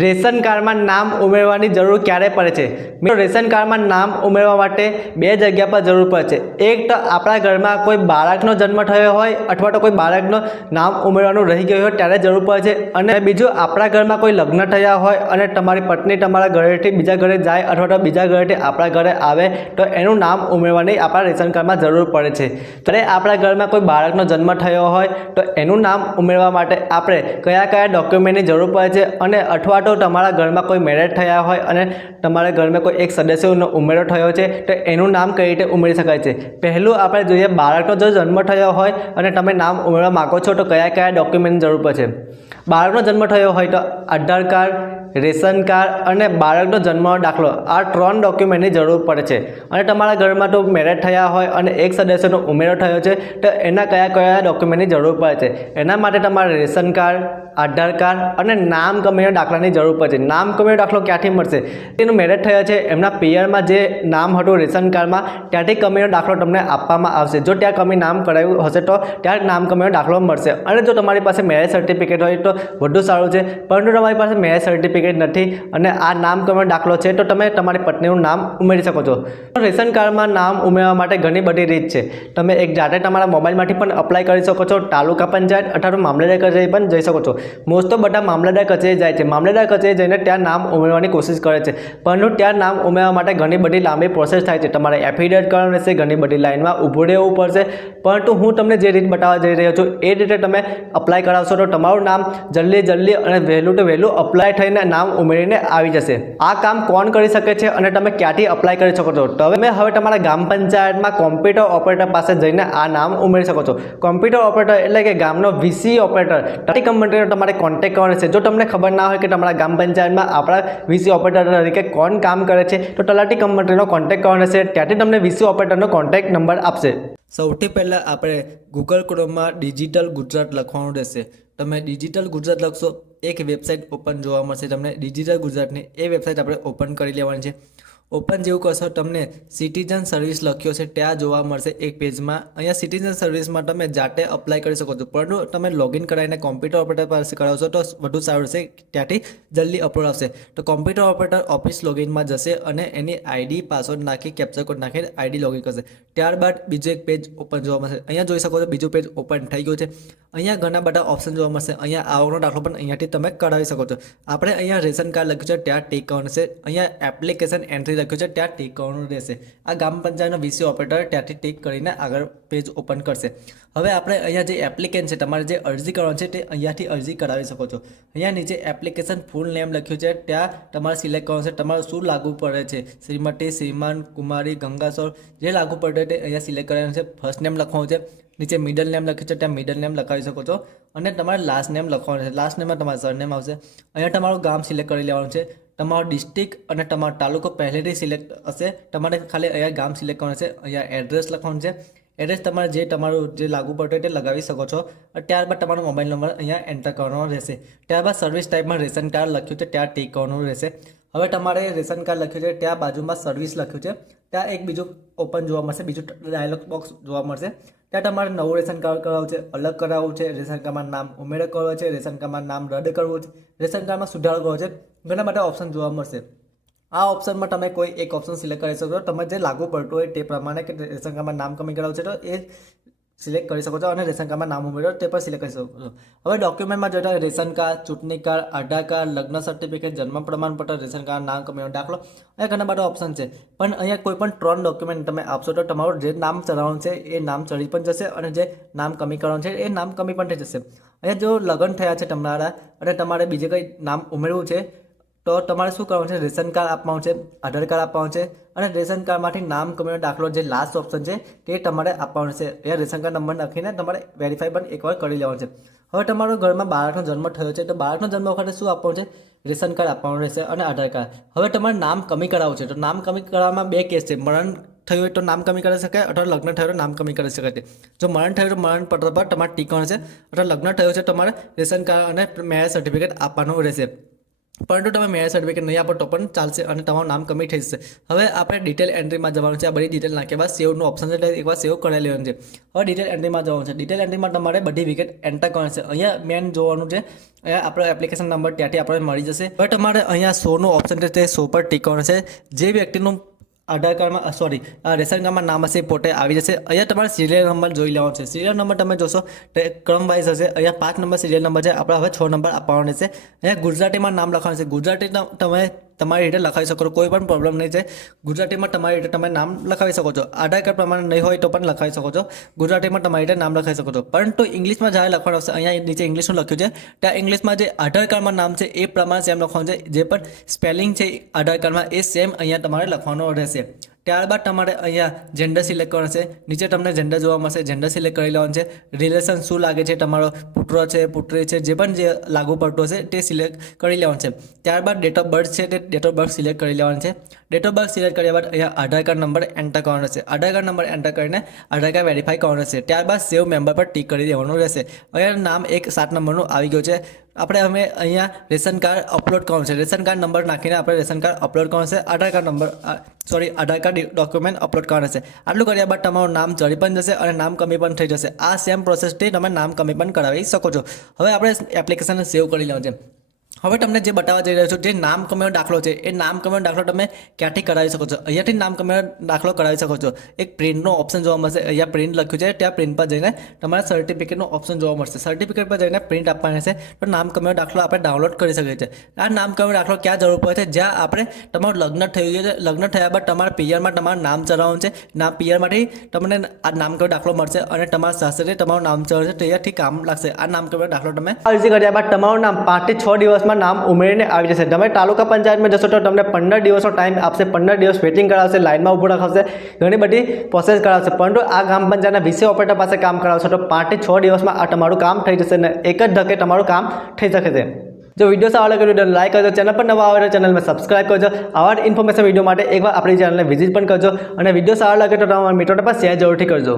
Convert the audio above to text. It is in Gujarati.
રેશન કાર્ડમાં નામ ઉમેરવાની જરૂર ક્યારે પડે છે? મિત્રો, રેશન કાર્ડમાં નામ ઉમેરવા માટે બે જગ્યા પર જરૂર પડે છે. એક તો આપણા ઘરમાં કોઈ બાળકનો જન્મ થયો હોય અથવા તો કોઈ બાળકનો નામ ઉમેરવાનું રહી ગયું હોય ત્યારે જરૂર પડે છે. અને બીજું, આપણા ઘરમાં કોઈ લગ્ન થયા હોય અને તમારી પત્ની તમારા ઘરેથી બીજા ઘરે જાય અથવા તો બીજા ઘરેથી આપણા ઘરે આવે તો એનું નામ ઉમેરવાની આપણા રેશન કાર્ડમાં જરૂર પડે છે. ત્યારે આપણા ઘરમાં કોઈ બાળકનો જન્મ થયો હોય તો એનું નામ ઉમેરવા માટે આપણે કયા કયા ડોક્યુમેન્ટની જરૂર પડે છે, અને અથવા તો તમારા ઘરમાં કોઈ મેરેજ થયા હોય અને તમારા ઘરમાં કોઈ એક સદસ્યનો ઉમેરો થયો છે તો એનું નામ કઈ રીતે ઉમેરી શકાય છે? પહેલું આપણે જોઈએ, બાળકનો જો જન્મ થયો હોય અને તમે નામ ઉમેરવા માગો છો તો કયા કયા ડોક્યુમેન્ટની જરૂર પડશે? બાળકનો જન્મ થયો હોય તો આધાર કાર્ડ, રેશન કાર્ડ અને બાળકનો જન્મનો દાખલો, આ 3 ડોક્યુમેન્ટની જરૂર પડે છે. અને તમારા ઘરમાં તો મેરેજ થયા હોય અને એક સદસ્યનો ઉમેરો થયો છે તો એના કયા કયા ડોક્યુમેન્ટની જરૂર પડે છે? એના માટે તમારે રેશન કાર્ડ, આધાર કાર્ડ અને નામ કમીનો દાખલાની જરૂર પડશે. નામ કમીનો દાખલો ક્યાંથી મળશે? તેનું મેરેજ થયો છે, એમના પિયરમાં જે નામ હતું રેશન કાર્ડમાં ત્યાંથી કમીનો દાખલો તમને આપવામાં આવશે. જો ત્યાં કમી નામ કરાવ્યું હશે તો ત્યાં નામ કમીનો દાખલો મળશે. અને જો તમારી પાસે મેરેજ સર્ટિફિકેટ હોય તો વધુ સારું છે, પરંતુ તમારી પાસે મેરેજ સર્ટિફિકેટ નથી અને આ નામ કમીનો દાખલો છે તો તમે તમારી પત્નીનું નામ ઉમેરી શકો છો. રેશન કાર્ડમાં નામ ઉમેરવા માટે ઘણી બધી રીત છે. તમે એક જાતે તમારા મોબાઈલમાંથી પણ અપ્લાય કરી શકો છો, તાલુકા પંચાયત અથવા તો મામલતદાર કચેરી પણ જઈ શકો છો. મોસ્ટ તો બધા મામલતદાર કચેરી જાય છે. મામલતદાર કચેરી જઈને ત્યાં નામ ઉમેરવાની કોશિશ કરે છે, પરંતુ ત્યાં નામ ઉમેરવા માટે ઘણી બધી લાંબી પ્રોસેસ થાય છે. તમારે એફિડેવિટ કરવાનું રહેશે, ઘણી બધી લાઇનમાં ઊભું રહેવું પડશે. પરંતુ હું તમને જે રીત બતાવવા જઈ રહ્યો છું એ રીતે તમે અપ્લાય કરાવશો તો તમારું નામ જલ્દી અને વહેલું તો વહેલું અપ્લાય થઈને નામ ઉમેરીને આવી જશે. આ કામ કોણ કરી શકે છે અને તમે ક્યાંથી અપ્લાય કરી શકો છો? તો તમે હવે તમારા ગામ પંચાયતમાં કોમ્પ્યુટર ઓપરેટર પાસે જઈને આ નામ ઉમેરી શકો છો. કોમ્પ્યુટર ઓપરેટર એટલે કે ગામનો વીસી ઓપરેટર, તારી કંપનીનો તમારે કોન્ટેક્ટ કરવાનો છે. જો તમને ખબર ના હોય કે તમારા ગામ પંચાયતમાં આપણા વીસી ઓપરેટર તરીકે કોણ કામ કરે છે તો તલાટી કંપનીનો કોન્ટેક્ટ કરવાનો છે. ત્યાંથી તમને વીસી ઓપરેટરનો કોન્ટેક્ટ નંબર આપશે. સૌથી પહેલાં આપણે ગૂગલ ક્રોમમાં ડિજિટલ ગુજરાત લખવાનું રહેશે. તમે ડિજિટલ ગુજરાત લખશો, એક વેબસાઇટ ઓપન જોવા મળશે તમને ડિજિટલ ગુજરાતની. એ વેબસાઇટ આપણે ઓપન કરી લેવાની છે. ઓપન જેવું કરશો તમને સિટીઝન સર્વિસ લખ્યો છે ત્યાં જોવા મળશે એક પેજમાં. અહીંયા સિટીઝન સર્વિસમાં તમે જાતે અપ્લાય કરી શકો છો, પરંતુ તમે લોગિન કરાવીને કોમ્પ્યુટર ઓપરેટર પાસે કરાવશો તો વધુ સારું છે, ત્યાંથી જલ્દી અપલોડ આવશે. તો કોમ્પ્યુટર ઓપરેટર ઓફિસ લોગિનમાં જશે અને એની આઈડી પાસવર્ડ નાખી કેપ્ચર કોડ નાખીને આઈડી લોગિન કરશે. ત્યારબાદ બીજું એક પેજ ઓપન જોવા મળશે. અહીંયા જોઈ શકો છો બીજું પેજ ઓપન થઈ ગયું છે. અહીંયા ઘણા બધા ઓપ્શન જોવા મળશે. અહીંયા આવકનો દાખલો પણ અહીંયાથી તમે કઢાવી શકો છો. આપણે અહીંયા રેશન કાર્ડ લખ્યું છે ત્યાં ટીક કરવાનું છે. અહીંયા એપ્લિકેશન એન્ટ્રી લખ્યું છે ત્યાં ટીક કરવાનું રહેશે. આ ગ્રામ પંચાયતનો વીસી ઓપરેટર ત્યાંથી ટીક કરીને આગળ પેજ ઓપન કરશે. હવે આપણે અહીંયા જે એપ્લિકેશન છે, તમારે જે અરજી કરવાની છે તે અહીંયાથી અરજી કરાવી શકો છો. અહીંયા નીચે એપ્લિકેશન ફૂલ નેમ લખ્યું છે ત્યાં તમારે સિલેક્ટ કરવાનું છે. તમારું શું લાગુ પડે છે, શ્રીમતી, શ્રીમાન, કુમારી, ગંગાસોર, જે લાગુ પડે તે અહીંયા સિલેક્ટ કરવાનું છે. ફર્સ્ટ નેમ લખવાનું છે. નીચે મિડલ નેમ લખ્યું છે ત્યાં મિડલ નેમ લખાવી શકો છો. અને તમારે લાસ્ટ નેમ લખવાનું છે. લાસ્ટ નેમમાં તમારું સરનેમ આવશે. અહીંયા તમારું ગામ સિલેક્ટ કરી લેવાનું છે. તમારો ડિસ્ટ્રિક્ટ અને તમારો તાલુકો પહેલેથી સિલેક્ટ હશે. તમારે ખાલી અહીંયા ગામ સિલેક્ટ કરવાનું છે. અહીંયા એડ્રેસ લખવાનું છે. એડ્રેસ તમારે તમારું જે લાગુ પડે તે લગાવી શકો છો. ત્યારબાદ તમારો મોબાઈલ નંબર અહીંયા એન્ટર કરવાનો રહેશે. ત્યારબાદ સર્વિસ ટાઈપમાં રેશન કાર્ડ લખ્યું છે ત્યાં ટીક કરવાનું રહેશે. હવે તમારે રેશન કાર્ડ લખ્યું છે ત્યાં બાજુમાં સર્વિસ લખ્યું છે ત્યાં એક બીજું ઓપન જોવા મળશે, બીજું ડાયલોગ બોક્સ જોવા મળશે. ત્યાં તમારે નવું રેશન કાર્ડ કરાવવું છે, અલગ કરાવવું છે, રેશન કાર્ડમાં નામ ઉમેરો કરવો છે, રેશન કાર્ડમાં નામ રદ કરવું છે, રેશન કાર્ડમાં સુધારો કરવો છે, ઘણા બધા ઓપ્શન જોવા મળશે. આ ઓપ્શનમાં તમે કોઈ એક ઓપ્શન સિલેક્ટ કરી શકો છો. તમે જે લાગુ પડતું હોય તે પ્રમાણે કે રેશન કાર્ડમાં નામ કમી કરાવવું છે તો એ સિલેક્ટ કરી શકો છો અને રેશન કાર્ડમાં નામ ઉમેરો તે પણ સિલેક્ટ કરી શકો છો. હવે ડોક્યુમેન્ટમાં જોઈતા રેશન કાર્ડ, ચૂંટણી કાર્ડ, આધાર કાર્ડ, લગ્ન સર્ટિફિકેટ, જન્મ પ્રમાણપત્ર, રેશન કાર્ડ, નામ કમીનો દાખલો, અહીંયા ઘણા બધા ઓપ્શન છે. પણ અહીંયા કોઈ પણ 3 ડોક્યુમેન્ટ તમે આપશો તો તમારું જે નામ ચડાવવાનું છે એ નામ ચડી પણ જશે અને જે નામ કમી કરવાનું છે એ નામ કમી પણ થઈ જશે. અહીંયા જો લગ્ન થયા છે તમારા અને તમારે બીજે કંઈ નામ ઉમેરવું છે તો તમારે શું કરવાનું છે? રેશન કાર્ડ આપવાનું છે, આધાર કાર્ડ આપવાનું છે અને રેશન કાર્ડમાંથી નામ કમીનો દાખલો જે લાસ્ટ ઓપ્શન છે તે તમારે આપવાનું છે. એ રેશન કાર્ડ નંબર નાખીને તમારે વેરીફાઈ પણ એકવાર કરી લેવાનું છે. હવે તમારો ઘરમાં બાળકનો જન્મ થયો છે તો બાળકનો જન્મ વખતે શું આપવાનું છે? રેશન કાર્ડ આપવાનું રહેશે અને આધાર કાર્ડ. હવે તમારે નામ કમી કરાવવું છે તો નામ કમી કરાવવામાં 2 કેસ છે. મરણ થયું હોય તો નામ કમી કરી શકાય અથવા લગ્ન થયું તો નામ કમી કરી શકાય છે. જો મરણ થયું તો મરણ પત્ર પર તમારે ટીક કરવાનું છે અથવા લગ્ન થયું છે તમારે રેશન કાર્ડ અને મેરેજ સર્ટિફિકેટ આપવાનું રહેશે. પરંતુ તમે મેરેજ સર્ટિફિકેટ નહીં આપો તો પણ ચાલશે અને તમારું નામ કમિટ થઈ જશે. હવે આપણે ડિટેલ એન્ટ્રીમાં જવાનું છે. આ બધી ડિટેલ નાખ્યા બાદ સેવનું ઓપ્શન છે, એટલે એકવાર સેવ કરાવી લેવાનું છે. હવે ડિટેલ એન્ટ્રીમાં જવાનું છે. ડિટેલ એન્ટ્રીમાં તમારે બધી વિકેટ એન્ટર કરવાની છે. અહીંયા મેન જોવાનું છે, અહીંયા આપણો એપ્લિકેશન નંબર ત્યાંથી આપણને મળી જશે. હવે તમારે અહીંયા શોનું ઓપ્શન છે તે શો પર ટીક કરવાનું છે. જે વ્યક્તિનું આધાર કાર્ડમાં રેશન કાર્ડમાં નામ હશે પોતે આવી જશે. અહીંયા તમારે સિરિયલ નંબર જોઈ લેવાનો છે. સિરિયલ નંબર તમે જોશો તો ક્રમ વાઇઝ હશે. અહીંયા 5 નંબર સિરિયલ નંબર છે, આપણે હવે 6 નંબર આપવાનો રહેશે. અહીંયા ગુજરાતીમાં નામ લખવાનું છે. ગુજરાતી તમે તમારી રીતે લખાવી શકો છો, કોઈ પણ પ્રોબ્લેમ નહીં છે. ગુજરાતીમાં તમારી રીતે તમે નામ લખાવી શકો છો. આધાર કાર્ડ પ્રમાણે નહીં હોય તો પણ લખાવી શકો છો. ગુજરાતીમાં તમારી રીતે નામ લખાવી શકો છો. પરંતુ ઇંગ્લિશમાં જ્યારે લખવાનું આવશે, અહીંયા નીચે ઇંગ્લિશનું લખ્યું છે, ત્યાં ઇંગ્લિશમાં જે આધાર કાર્ડમાં નામ છે એ પ્રમાણે સેમ લખવાનું છે. જે પણ સ્પેલિંગ છે આધાર કાર્ડમાં એ સેમ અહીંયા તમારે લખવાનો રહેશે. ત્યારબાદ તમારે અહીંયા જેન્ડર સિલેક્ટ કરવાનું છે. નીચે તમને જેન્ડર જોવા મળશે, જેન્ડર સિલેક્ટ કરી લેવાનું છે. રિલેશન શું લાગે છે, તમારો પુત્ર છે પુત્રી છે, જે પણ જે લાગુ પડતું હશે તે સિલેક્ટ કરી લેવાનું છે. ત્યારબાદ ડેટ ઓફ બર્થ છે તે ડેટ ઓફ બર્થ સિલેક્ટ કરી લેવાનું છે. ડેટ ઓફ બર્થ સિલેક્ટ કર્યા બાદ અહીંયા આધાર કાર્ડ નંબર એન્ટર કરવાનો છે. આધાર કાર્ડ નંબર એન્ટર કરીને આધાર કાર્ડ વેરીફાઈ કરવાનું છે. ત્યારબાદ સેવ મેમ્બર પર ટીક કરી દેવાનું રહેશે. અહીંયા નામ એક 7 નંબરનું આવી ગયું છે. આપણે હવે અહીંયા રેશન કાર્ડ અપલોડ કરવાનું છે. રેશન કાર્ડ નંબર નાખીને આપણે રેશન કાર્ડ અપલોડ કરવાનું છે. આધાર કાર્ડ ડોક્યુમેન્ટ અપલોડ કરવાનું છે. આટલું કર્યા બાદ તમારું નામ ચડી પણ જશે અને નામ કમી પણ થઈ જશે. આ સેમ પ્રોસેસથી તમે નામ કમી પણ કરાવી શકો છો. હવે આપણે એપ્લિકેશનને સેવ કરી લેવાનું છે. હવે તમને જે બતાવવા જઈ રહ્યો છું, જે નામ કમીનો દાખલો છે, એ નામ કમીનો દાખલો તમે ક્યાંથી કરાવી શકો છો? અહીંયાથી નામ કમીનો દાખલો કરાવી શકો છો. એક પ્રિન્ટનો ઓપ્શન જોવા મળશે. અહીંયા પ્રિન્ટ લખ્યું છે, ત્યાં પ્રિન્ટ પર જઈને તમારા સર્ટિફિકેટનો ઓપ્શન જોવા મળશે. સર્ટિફિકેટ પર જઈને પ્રિન્ટ આપવાની છે, તો નામ કમીનો દાખલો આપણે ડાઉનલોડ કરી શકીએ છીએ. આ નામ કમીનો દાખલો ક્યાં જરૂર પડે છે? જ્યાં આપણે તમારું લગ્ન થયું છે, લગ્ન થયા બાદ તમારા પિયરમાં તમારું નામ ચડાવવાનું છે. પિયરમાંથી તમને આ નામ કમીનો દાખલો મળશે અને તમારા સાસરે તમારું નામ ચડાવશે, ત્યાંથી કામ લાગશે. આ નામ કમીનો દાખલો તમે અરજી કર્યા બાદ તમારું નામ 5 થી 6 દિવસમાં નામ ઉમેરીને આવી જશે. તમે તાલુકા પંચાયતમાં જશો તો તમને 15 દિવસનો ટાઈમ આપશે. 15 દિવસ વેટિંગ કરાવશે, લાઇનમાં ઊભું રખાવશે, ઘણી બધી પ્રોસેસ કરાવશે. પરંતુ આ ગ્રામ પંચાયતના વિષય ઓપરેટર પાસે કામ કરાવશો તો 5 થી 6 દિવસમાં આ તમારું કામ થઈ જશે ને એક જ ધકે તમારું કામ થઈ શકે છે. જો વિડીયો સારો લાગે તો લાઈક કરજો, ચેનલ પર નવા આવે તો ચેનલને સબસ્ક્રાઇબ કરજો. આવા ઇન્ફોર્મેશન વિડીયો માટે એકવાર આપણી ચેનલને વિઝિટ પણ કરજો અને વિડીયો સારો લાગે તો તમારા મિત્રોને પણ શેર જરૂરથી કરજો.